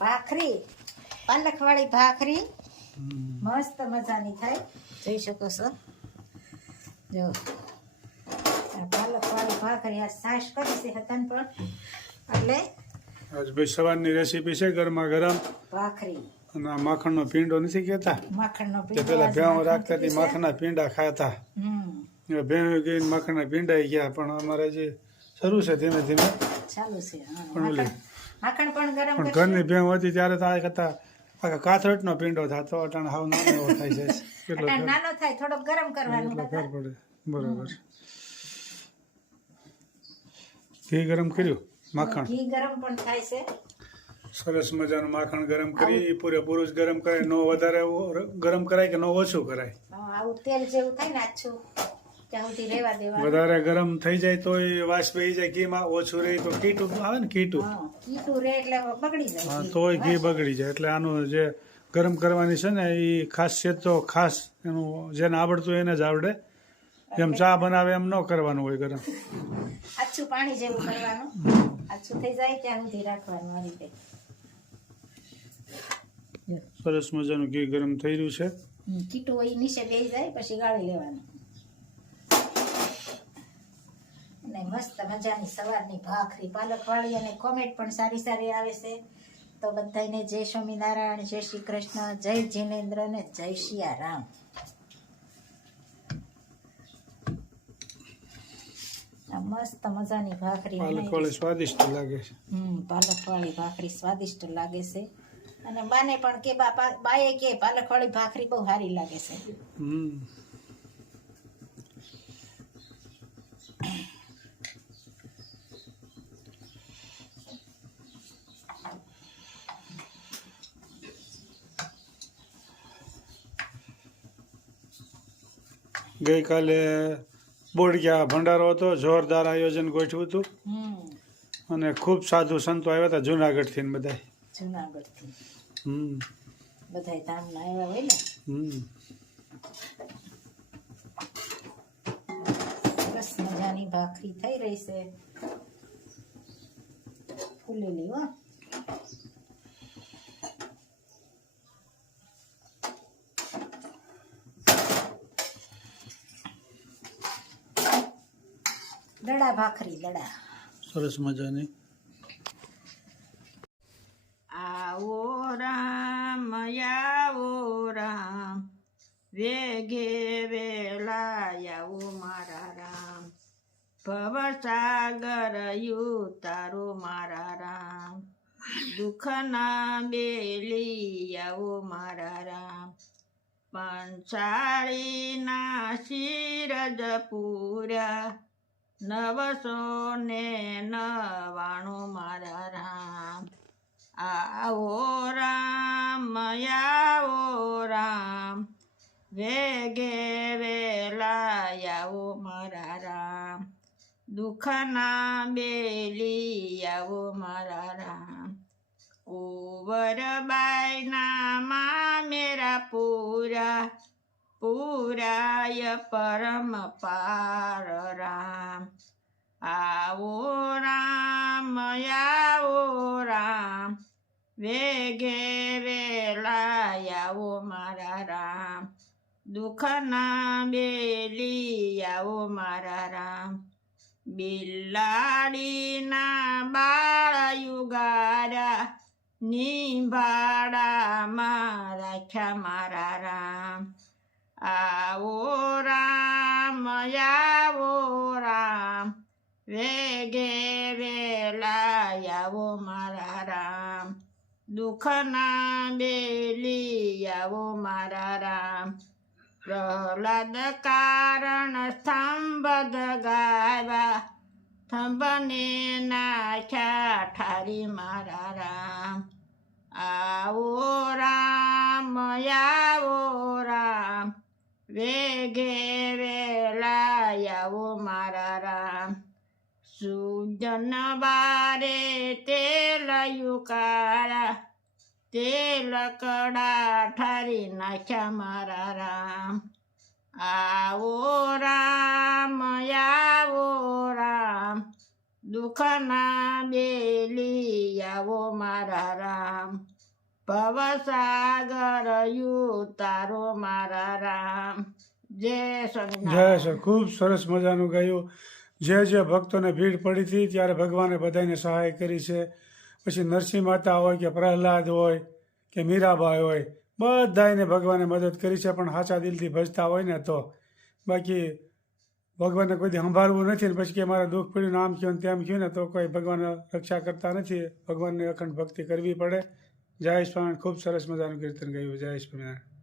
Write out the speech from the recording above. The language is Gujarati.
ભાખરી, પાલકવાળી ભાખરી મસ્ત મજાની થાય, જોઈ શકો છો. જો આ પાલકવાળી ભાખરી આ સાસ કરી છે હતન પણ, એટલે આજ ભાઈ સવારની રેસીપી છે ગરમા ગરમ ભાખરી અને આ માખણનો પીંડો નથી કહેતા માખણનો તે પીંડો પેલા આજ ભેંઓ માખણ રાખતા હતી કીધી છે. માખણના પીંડા ખાતા. ભેંઓ ગઈ માખણના પીંડા ગયા, પણ અમારે જે શરૂ છે ધીમે ધીમે. ચાલુ છે. હા, પણ ઓલી માખણ પણ ગરમ પણ કરશે. ઘરની ભેંઓ હતી ત્યારે તો આ કરતા આખા કાથરટનો પીંડો થતો, અટાણે હાવ નાનો એવો થાય છે. કેટલો એટલે નાનો થાય થોડોક ગરમ કરવાનું એટલો બધા. ફેર પડે. બરોબર. ઘી ગરમ કર્યું, માખણ ઘી ગરમ પણ થાય છે. સરસ મજાનું માખણ ગરમ કરી, પૂરેપૂરું જ ગરમ કરાય, નો વધારે ગરમ કરાય કે નો ઓછું કરાય. આવું તેલ જેવું થાય ને આછું, ત્યાં સુધી રહેવા દેવાનું. વધારે ગરમ થઈ જાય તો વાસ બેસી જાય ઘીમાં, ઓછું રહે તો કીટું આવે ને, કીટું. હા, કીટું રે એટલે બગડી જાય હા, ઘી. તોય ઘી બગડી જાય. એટલે આનું જે ગરમ કરવાની છે ને એ ખાસિયત તો ખાસ એનું જેને આવડતું હોય એને જ આવડે. જેમ ચા બનાવે એમ ન કરવાનું હોય ગરમ. આછું પાણી જેવું કરવાનું, આછું થઈ જાય ત્યાં સુધી રાખવાનું આ રીતે. સરસ મજાનું ઘી ગરમ થઈ રહ્યું છે. કીટું હોય ઈ નીચે બેસી જાય પછી ગાળી લેવાનું. અને મસ્ત મજાની સવારની ભાખરી પાલકવાળી, અને કોમેન્ટ પણ સારી સારી આવે છે. તો બધાને જય સ્વામિનારાયણ, જય શ્રી કૃષ્ણ, જય જીનેન્દ્ર ને જય સિયારામ. આ મસ્ત મજાની ભાખરી પાલકવાળી સ્વાદિષ્ટ લાગે છે. પાલકવાળી ભાખરી સ્વાદિષ્ટ લાગે છે. અને બાને પણ કે બાએ કે પાલકવાળી ભાખરી બહુ સારી લાગે છે. ગઈકાલે બોડગ્યા ભંડારો હતો, જોરદાર આયોજન ગોઠવ્યું હતું. અને ખૂબ સાધુ સંતો આવ્યા હતા જુનાગઢથી ને બધાય. જુનાગઢથી હમ બધાય ધામના આવ્યા હોય ને. સરસ મજાની ભાખરી થઈ રહી છે, ફૂલેલી હો. દડા ભાખરી, દડા. સરસ મજાની. આવો રામ આવો રામ, વેગે વેલા આવો મારા રામ, ભવસાગર યુતારો મારા રામ, દુઃખના બેલી આવો મારા રામ, પંચાળીના શિરજ પૂર્યા, 999 મારા રામ. આવો રામ આવો રામ, વેગે વેલા આવો મારા રામ, દુઃખના બેલી આવો મારા રામ, કુંવરબાઈના મામેરા પૂરા, પૂરાય પરમ પાર રામ. આવો રામ આવો રામ, વેગે વેલા આવો મારા રામ, દુઃખના બેલી આવો મારા રામ, બિલાડીના બાળ યુગારા, નિભાડામાં રાખ્યા મારા રામ. આવો રામ આવો રામ, વેગે વેલા આવો મારા રામ, દુઃખના બેલી આવો મારા રામ. પ્રહલાદ કારણ સ્તંભ ગાવા, સ્તંભને નાખ્યા ઠારી મારા રામ. આવો રામ આવો રામ, વેગે વેલા આવો મારા રામ, સુજન બારે તેલ યુકાળા, તેલ કડા ઠારી નાખ્યા મારા રામ. આવો રામ આવો રામ, દુઃખના બેલી આવો મારા રામ, ભવસાગર ઉતારો મારા રામ. જય જય સ્વામિનારાયણ. સર ખૂબ સરસ મજાનું ગાયું. જે ભક્તોને ભીડ પડી હતી ત્યારે ભગવાને બધાને સહાય કરી છે. પછી નરસિંહ માતા હોય કે પ્રહલાદ હોય કે મીરાબાઈ હોય, બધાને ભગવાને મદદ કરી છે, પણ સાચા દિલથી ભજતા હોય ને તો. બાકી ભગવાનને કોઈ દી સંભાળવું નથી ને પછી કે મારા દુઃખ પડ્યું આમ થયું ને તેમ થયું ને તો કોઈ ભગવાન રક્ષા કરતા નથી. ભગવાનની અખંડ ભક્તિ કરવી પડે. જય સ્વામિનારાયણ. ખૂબ સરસ મજાનું કીર્તન ગાયું. જય સ્વામિનારાયણ.